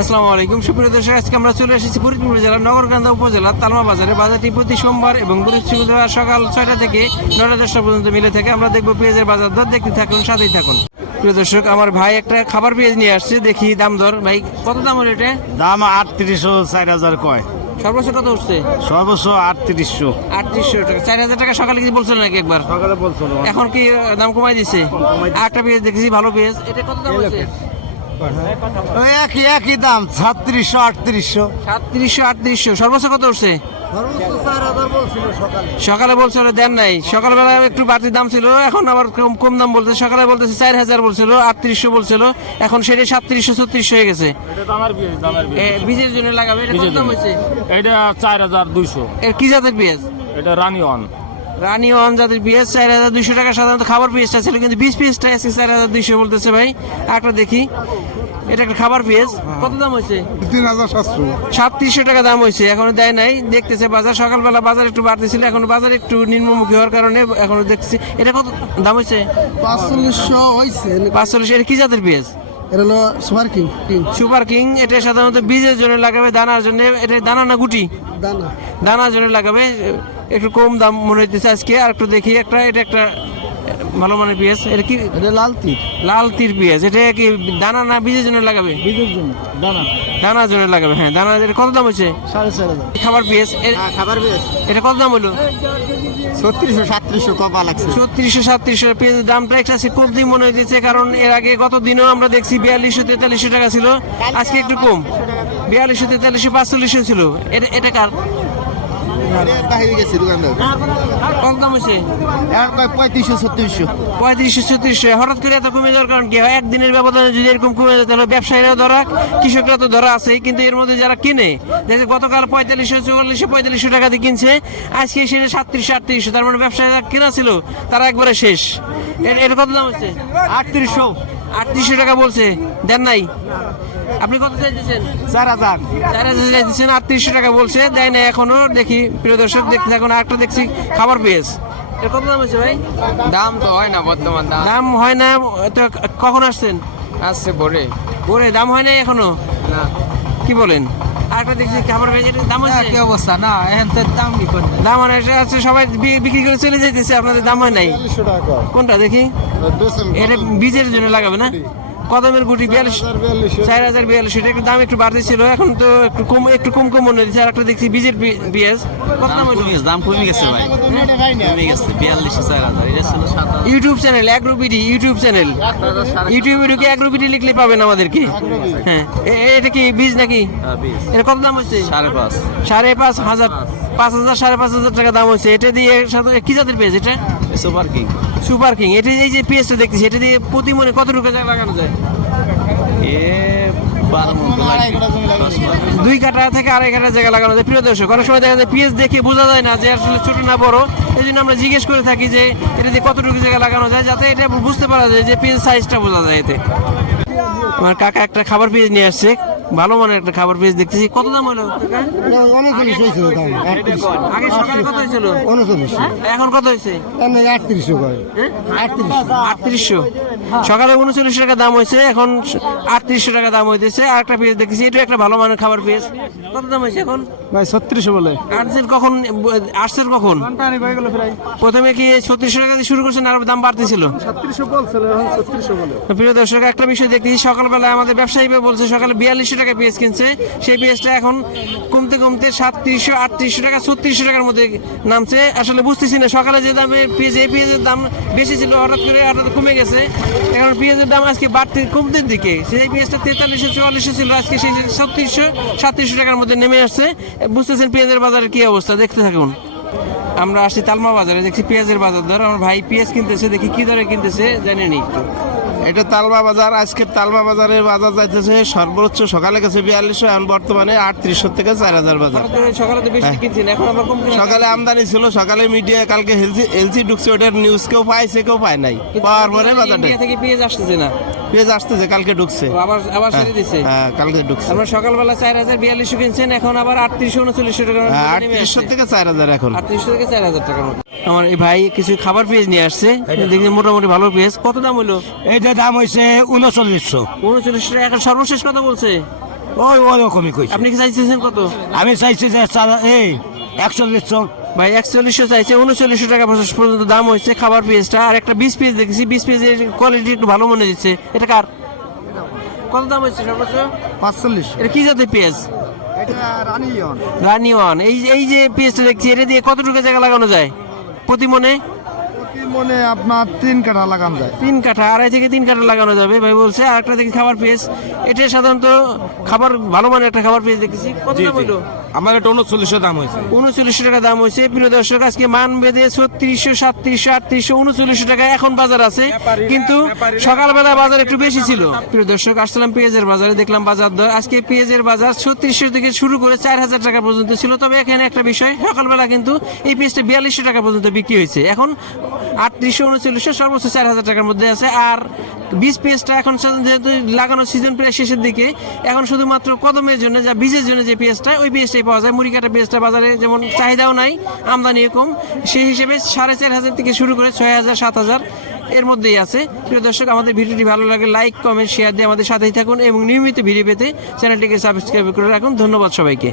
আসসালামু আলাইকুম। সুপ্রিয় দর্শক আজকে আমরা চলে এসেছি ফরিদপুর জেলার নগরকান্দা উপজেলার তালমা বাজারে বাজারটি প্রতি সোমবার এবং বৃহস্পতিবার সকাল ছয়টা থেকে নয়টা দশটা পর্যন্ত মিলে থাকে। আমরা দেখব পেঁয়াজের বাজার দর। দেখতে থাকুন সাথেই থাকুন। প্রিয় দর্শক আমার ভাই একটা খাবার পেঁয়াজ নিয়ে আসছে। দেখি দাম দর। ভাই কত দাম হলো এটা? দাম আটত্রিশশো চার হাজার কয়। সর্বোচ্চ কত উঠছে? সর্বোচ্চ আটত্রিশশো। আটত্রিশশো টাকা। চার হাজার টাকা সকালে কিছু বলছিল নাকি একবার? সকালে বলছিল। এখন কি দাম কমাই দিচ্ছে আর একটা পেঁয়াজ দেখেছি ভালো পেঁয়াজ। এটা কত দাম হচ্ছে? ওই একই একই দাম ছত্রিশশো আটত্রিশশো। সাতত্রিশশো আটত্রিশশো। সর্বোচ্চ কত উঠছে? সকালে বলছে ওরা দেন নাই। সকালবেলা একটু বাড়তি দাম ছিল এখন আবার কম কম দাম বলতে সকালে বলতেছে চার হাজার বলছিল আটত্রিশশো বলছিল এখন সেটা সাতত্রিশশো ছত্রিশশো হয়ে গেছে। বীজের জন্য লাগাবে এটা কত দাম হয়েছে? এটা চার হাজার দুইশো। এর কি জাতের পেঁয়াজ এটা রানি ওয়ান। রানী ওয়ান জাতের পেঁয়াজ চার হাজার দুইশো টাকা সাধারণত খাবার পেঁয়াজটা ছিল কিন্তু বিশ পিসটা আজকে চার হাজার দুইশো বলতেছে ভাই। একটা দেখি। এটা একটা খাবার পেঁয়াজ কত দাম হয়েছে? তিন হাজার সাতশো। সাতত্রিশশো টাকা দাম হয়েছে এখনও দেয় নাই। দেখতেছে বাজার সকালবেলা বাজার একটু বাড়তেছিল এখন বাজার একটু নিম্নমুখী হওয়ার কারণে এখনও দেখছি এটা কত দাম হয়েছে? পাঁচচল্লিশশো হয়েছে। পাঁচচল্লিশ এটা কি জাতের পেঁয়াজ এটা হলো super king. King. Super king এটা সাধারণত বীজের জন্য লাগাবে দানার জন্য। এটা দানা না গুটি? দানা। দানার জন্য লাগাবে। একটু কম দাম মনে হইতেছে আজকে আর একটু দেখি একটা এটা একটা ভালো মানের পেঁয়াজ এটা কি? এটা লাল তীর। লাল তীর পেঁয়াজ এটা কি দানা না বীজের জন্য লাগাবে? বীজের জন্য দানা। দানার জন্য লাগাবে হ্যাঁ দানা এটা কত দাম হচ্ছে সাড়ে চার হাজার। খাবার পেঁয়াজ খাবার বেশ এটা কত দাম হলো ছত্রিশশো সাতত্রিশশো কপা লাগছে। ছত্রিশশো সাতত্রিশশো পেঁয়াজের দামটা একটা কম দিন মনে হচ্ছে কারণ এর আগে গত দিনও আমরা দেখছি বিয়াল্লিশশো তেতাল্লিশশো টাকা ছিল আজকে একটু কম। বিয়াল্লিশশো তেতাল্লিশশো পাঁচচল্লিশশো ছিল। এটা এটা কার? পঁয়ত্রিশশো ছত্রিশশো। হঠাৎ করে এত কমে যাওয়ার কারণ কি হয়? একদিনের ব্যবধানে যদি এরকম কমে যায় তাহলে ব্যবসায়ীরাও ধরা কৃষকরা তো ধরা আছে কিন্তু এর মধ্যে যারা কিনে দেখে গতকাল পঁয়তাল্লিশশো চুয়াল্লিশশো পঁয়তাল্লিশশো টাকা দিয়ে কিনছে। আজকে সেটা সাতত্রিশশো আটত্রিশশো। তার মানে ব্যবসায়ীরা কেনা ছিল তারা একবারে শেষ। এর- এর কত দাম হচ্ছে আটত্রিশশো। আটত্রিশশো টাকা বলছে। দেন নাই? আপনি কত চাইতেছেন চার হাজার। চার হাজার চাইতেছেন আটত্রিশশো টাকা বলছে দেয় না এখনও দেখি প্রিয় দর্শক দেখতে আরেকটা দেখছি খাবার পেয়েছ। এর কত দাম হচ্ছে ভাই? দাম তো হয় না বর্তমান দাম। দাম হয় না তো কখন আসছেন? আসছে ভোরে। ওরে দাম হয় নাই এখনও? না। কি বলেন? আরেকটা দেখছি খাবার দাম কি অবস্থা? না এখন তো দাম কি করে দাম হয় না এটা হচ্ছে সবাই বিক্রি করে চলে যাইতেছে আপনাদের দাম হয় নাই। কোনটা দেখি? এটা বীজের জন্য লাগাবে না? কদমের গুটি বিয়াল্লিশ চার হাজার বিয়াল্লিশ এটা একটু দাম একটু বাড়তে ছিল এখন তো একটু কম একটু কম কম মনে হচ্ছে। আর একটা দেখছি বীজের পেঁয়াজ কত দাম হইল? দাম কমে গেছে ভাই। কমে গেছে বিয়াল্লিশ চার হাজার। এটা ছিল YouTube channel AgroBD YouTube channel. ইউটিউবে ঢুকে অ্যাগ্রোবিডি লিখলে পাবেন আমাদেরকে। হ্যাঁ। এটা কি বীজ নাকি? এটা কত দাম হচ্ছে? সাড়ে পাঁচ। সাড়ে পাঁচ হাজার পাঁচ হাজার সাড়ে পাঁচ হাজার টাকা দাম হচ্ছে। এটা দিয়ে সাথে কি জাতের পেঁয়াজ এটা? Super king. সুপার কিং এটা এই যে পেঁয়াজটা দেখতেছি এটা দিয়ে প্রতি মনে কত রুপে লাগানো যায়? এ। দুই কাটা থেকে আড়াই কাটা জায়গা লাগানো যায়। প্রিয় দর্শক অনেক সময় দেখা যায় পেঁয়াজ দেখে বোঝা যায় না যে আসলে ছোট না বড়। এই জন্য আমরা জিজ্ঞেস করে থাকি যে এটা দিয়ে কতটুকু জায়গা লাগানো যায় যাতে এটা বুঝতে পারা যায় যে পেঁয়াজ সাইজটা বোঝা যায় এতে। আমার কাকা একটা খাবার পেঁয়াজ নিয়ে আসছে। ভালো মানের একটা খাবার পেঁয়াজ দেখতেছি। কত দাম হলো? হয়েছিল দাম আগে সকালে কত হয়েছিল? উনচল্লিশ। এখন কত হয়েছে? আটত্রিশশো আটত্রিশশো। সকালে উনচল্লিশ টাকা দাম হয়েছে এখন আটত্রিশশো টাকা দাম হইতেছে। আর একটা পেঁয়াজ দেখতেছি এটা একটা ভালো মানের খাবার পেঁয়াজ কত দাম হয়েছে এখন? ভাই ছত্রিশশো বলে। আসছেন কখন? আসছেন কখন? প্রথমে কি ছত্রিশশো টাকা দিয়ে শুরু করছেন আর দাম বাড়তেছিল? ছত্রিশশো বলছিল এখন ছত্রিশশো বলে। প্রিয় দর্শক একটা বিষয় দেখতেছি সকালবেলা আমাদের ব্যবসায়ী বলছে সকালে বিয়াল্লিশশো টাকা পেঁয়াজ কিনছে। সেই পেঁয়াজটা এখন কমতে কমতে সাতত্রিশশো, আটত্রিশশো টাকা, ছত্রিশশো টাকার মধ্যে নামছে। আসলে বুঝতেছি না, সকালে যে দামে পেঁয়াজ এই পেঁয়াজের দাম বেশি ছিল, হঠাৎ করে হঠাৎ কমে গেছে। এখন পেঁয়াজের দাম আজকে বাড়তে কমতে দিকে। সেই পেঁয়াজটা তেতাল্লিশশো, চুয়াল্লিশশো ছিল, আজকে সেই ছত্রিশশো, সাতত্রিশশো টাকার মধ্যে নেমে আসছে। বুঝতেছেন পেঁয়াজের বাজারের কি অবস্থা? দেখতে থাকুন। আমরা আসছি তালমা বাজারে, দেখছি পেঁয়াজের বাজার দর। আমার ভাই পেঁয়াজ কিনতেছে, দেখি কি দরে কিনতেছে জানি নি একটু। এটা তালমা বাজার আজকে তালবা বাজারের বাজার যাইতেছে। সর্বোচ্চ সকালে গেছে বিয়াল্লিশশো এখন বর্তমানে আটত্রিশশো থেকে চার হাজার বাজার। সকালে সকালে আমদানি ছিল সকালে মিডিয়া কালকে হেলসি এলসি ঢুকছে ওটার নিউজ কেউ পাইছে কেউ পায় নাই। পাওয়ার পরে বাজারটা থেকে পেঁয়াজ আসতেছে না। পেঁয়াজ আসতেছে কালকে ঢুকছে। আবার আবার সেরে দিচ্ছে হ্যাঁ কালকে ঢুকছে। আমরা সকালবেলা চার হাজার বিয়াল্লিশশো কিনছেন এখন আবার আটত্রিশশো উনচল্লিশশো টাকা হ্যাঁ, আটত্রিশশো থেকে চার হাজার এখন। আটত্রিশশো থেকে চার হাজার টাকার মতো আমার এই ভাই কিছু খাবার পেঁয়াজ নিয়ে আসছে। দেখি মোটামুটি ভালো পেঁয়াজ। কত দাম হলো এইটা দাম হয়েছে উনচল্লিশশো। উনচল্লিশশো টাকা এখন সর্বশেষ কথা বলছে? ওই ওই রকমই কইছে। আপনি কি চাইছেন কত? আমি চাইছি যে এই একচল্লিশ চল ভাই একচল্লিশশো চাইছে উনচল্লিশশো টাকা পর্যন্ত দাম হয়েছে খাবার পেঁয়াজটা। আর একটা বিশ পিস দেখেছি বিশ পিসের কোয়ালিটি একটু ভালো মনে দিচ্ছে এটা কার? কত দাম হয়েছে সর্বোচ্চ? পাঁচচল্লিশ। এটা কি জাতের পেঁয়াজ? এটা রানিয়ন রানি ওয়ান এই এই যে পেঁয়াজটা দেখছি এটা দিয়ে কতটুকু জায়গা লাগানো যায়? প্রতি মনে? প্রতি মনে আপনার তিন কাঠা লাগানো যায়। তিন কাঠা আড়াই থেকে তিন কাঠা লাগানো যাবে ভাই বলছে। আর একটা দেখি খাবার পেস এটা সাধারণত খাবার ভালো মানের একটা খাবার পেস দেখেছি। কত দাম হইল আমার এটা উনচল্লিশশো দাম হয়েছে। উনচল্লিশশো টাকা দাম হয়েছে। প্রিয় দর্শক আজকে মান বেঁধে ছত্রিশশো সাতত্রিশশো আটত্রিশশো উনচল্লিশশো টাকা এখন বাজার আছে। কিন্তু সকালবেলা বাজার একটু বেশি ছিল। প্রিয় দর্শক আসলাম পেঁয়াজের বাজারে দেখলাম বাজার দর আজকে পেঁয়াজের বাজার ছত্রিশশো থেকে শুরু করে চার হাজার টাকা পর্যন্ত ছিল। তবে এখানে একটা বিষয় সকালবেলা কিন্তু এই পেঁয়াজটা বিয়াল্লিশশো টাকা পর্যন্ত বিক্রি হয়েছে। এখন আটত্রিশশো উনচল্লিশশো সর্বোচ্চ চার হাজার টাকার মধ্যে আছে। আর বীজ পেঁয়াজটা এখন যেহেতু লাগানোর সিজন প্রায় শেষের দিকে এখন শুধুমাত্র কদমের জন্য যা বীজের জন্য যে পেঁয়াজটা ওই পেঁয়াজটাই পাওয়া যায়। মুড়ি কাটা পেঁয়াজটা বাজারে যেমন চাহিদাও নাই, আমদানিও কম। সেই হিসেবে সাড়ে চার হাজার থেকে শুরু করে ছয় হাজার, সাত হাজার এর মধ্যেই আছে। প্রিয় দর্শক, আমাদের ভিডিওটি ভালো লাগে লাইক কমেন্ট শেয়ার দিয়ে আমাদের সাথেই থাকুন এবং নিয়মিত ভিডিও পেতে চ্যানেলটিকে সাবস্ক্রাইব করে রাখুন। ধন্যবাদ সবাইকে।